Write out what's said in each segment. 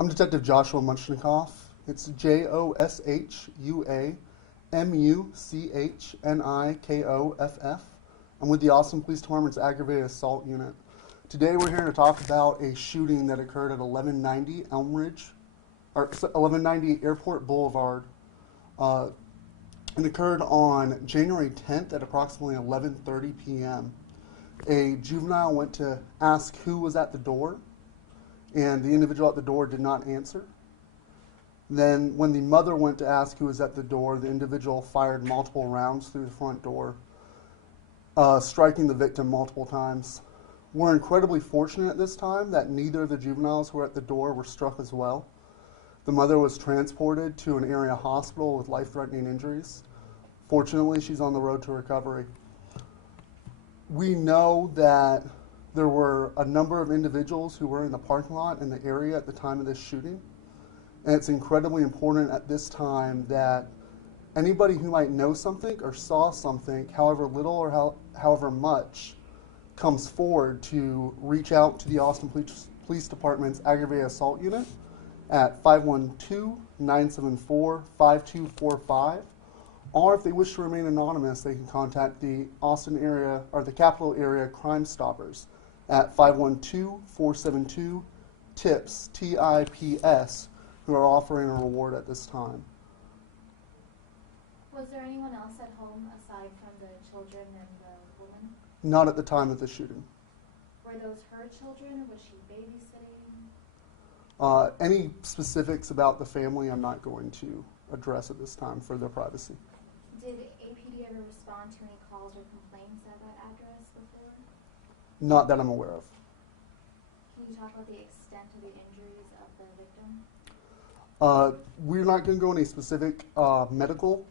I'm Detective Joshua Munchnikoff. It's JoshuaMunchnikoff. I'm with the Austin Police Department's Aggravated Assault Unit. Today we're here to talk about a shooting that occurred at 1190 or 1190 Airport Boulevard. It occurred on January 10th at approximately 11:30 p.m. A juvenile went to ask who was at the door, and the individual at the door did not answer. Then when the mother went to ask who was at the door, the individual fired multiple rounds through the front door, striking the victim multiple times. We're incredibly fortunate at this time that neither of the juveniles who were at the door were struck as well. The mother was transported to an area hospital with life-threatening injuries. Fortunately, she's on the road to recovery. We know that there were a number of individuals who were in the parking lot in the area at the time of this shooting. And it's incredibly important at this time that anybody who might know something or saw something, however little or however much, comes forward to reach out to the Austin Police Department's Aggravated Assault Unit at 512-974-5245. Or if they wish to remain anonymous, they can contact the Austin area or the Capital Area Crime Stoppers at 512-472-TIPS, TIPS, who are offering a reward at this time. Was there anyone else at home aside from the children and the woman? Not at the time of the shooting. Were those her children? Was she babysitting? Any specifics about the family I'm not going to address at this time for their privacy. Did APD ever respond to any calls or complaints at that address before? Not that I'm aware of. Can you talk about the extent of the injuries of the victim? We're not going to go into specific medical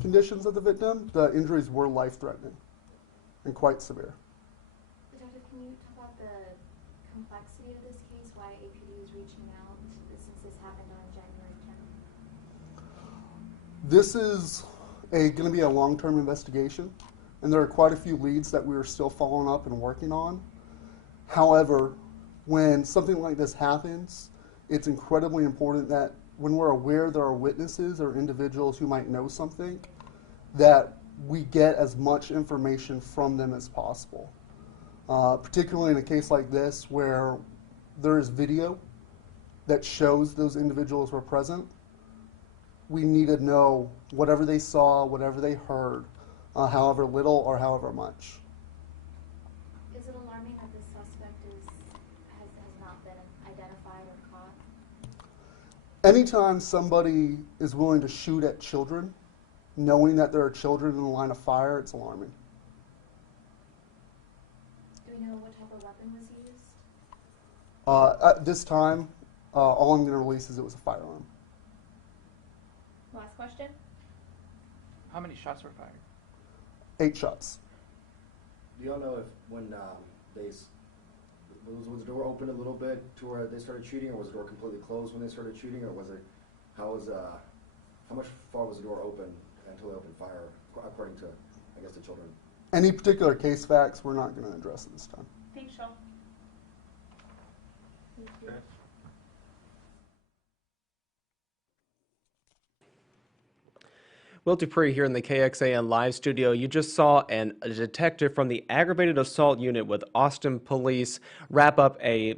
conditions of the victim. The injuries were life-threatening and quite severe. Detective, can you talk about the complexity of this case, why APD is reaching out since this happened on January 10th? This is going to be a long-term investigation, and there are quite a few leads that we are still following up and working on. However, when something like this happens, it's incredibly important that when we're aware there are witnesses or individuals who might know something, that we get as much information from them as possible. Particularly in a case like this where there is video that shows those individuals were present, we need to know whatever they saw, whatever they heard, however little or however much. Is it alarming that this suspect has not been identified or caught? Anytime somebody is willing to shoot at children, knowing that there are children in the line of fire, it's alarming. Do we know what type of weapon was used? At this time, all I'm going to release is it was a firearm. Last question. How many shots were fired? 8 shots. Do y'all know if when was the door open a little bit to where they started shooting, or was the door completely closed when they started shooting, or was it how much far was the door open until they opened fire, according to I guess the children? Any particular case facts we're not going to address at this time. Thanks, Sean. Okay. Will Dupree here in the KXAN live studio. You just saw a detective from the Aggravated Assault Unit with Austin Police wrap up a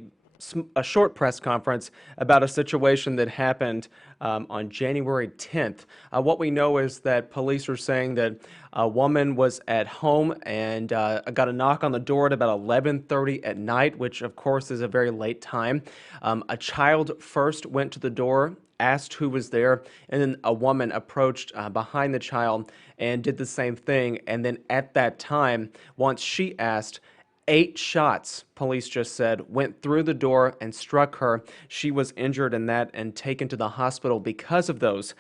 short press conference about a situation that happened on January 10th. What we know is that police are saying that a woman was at home and got a knock on the door at about 11:30 at night, which of course is a very late time. A child first went to the door, asked who was there, and then a woman approached behind the child and did the same thing. And then at that time, once she asked, 8 shots, police just said, went through the door and struck her. She was injured in that and taken to the hospital because of those.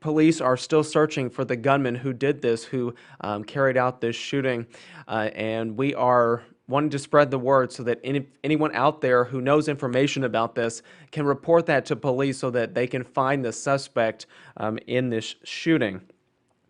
Police are still searching for the gunman who did this, who carried out this shooting, and we are wanting to spread the word so that anyone out there who knows information about this can report that to police so that they can find the suspect in this shooting.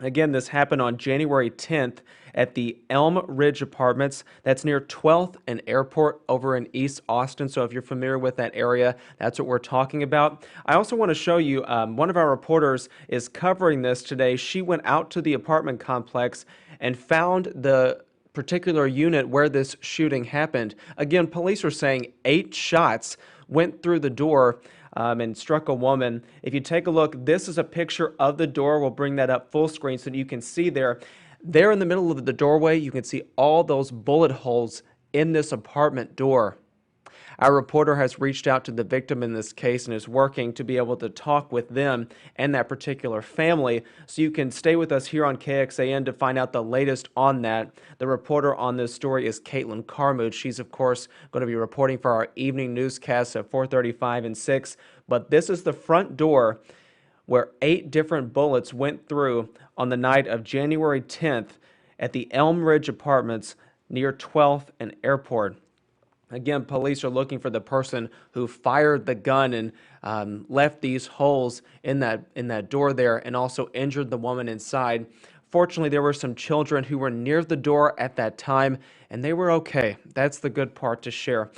Again, this happened on January 10th at the Elm Ridge Apartments. That's near 12th and Airport over in East Austin. So if you're familiar with that area, that's what we're talking about. I also want to show you, one of our reporters is covering this today. She went out to the apartment complex and found the particular unit where this shooting happened. Again, police are saying 8 shots went through the door and struck a woman. If you take a look, this is a picture of the door. We'll bring that up full screen so that you can see there. There in the middle of the doorway, you can see all those bullet holes in this apartment door. Our reporter has reached out to the victim in this case and is working to be able to talk with them and that particular family. So you can stay with us here on KXAN to find out the latest on that. The reporter on this story is Caitlin Carmouche. She's, of course, going to be reporting for our evening newscasts at 4:35 and 6. But this is the front door where 8 different bullets went through on the night of January 10th at the Elm Ridge Apartments near 12th and Airport. Again, police are looking for the person who fired the gun and left these holes in that door there and also injured the woman inside. Fortunately, there were some children who were near the door at that time, and they were okay. That's the good part to share.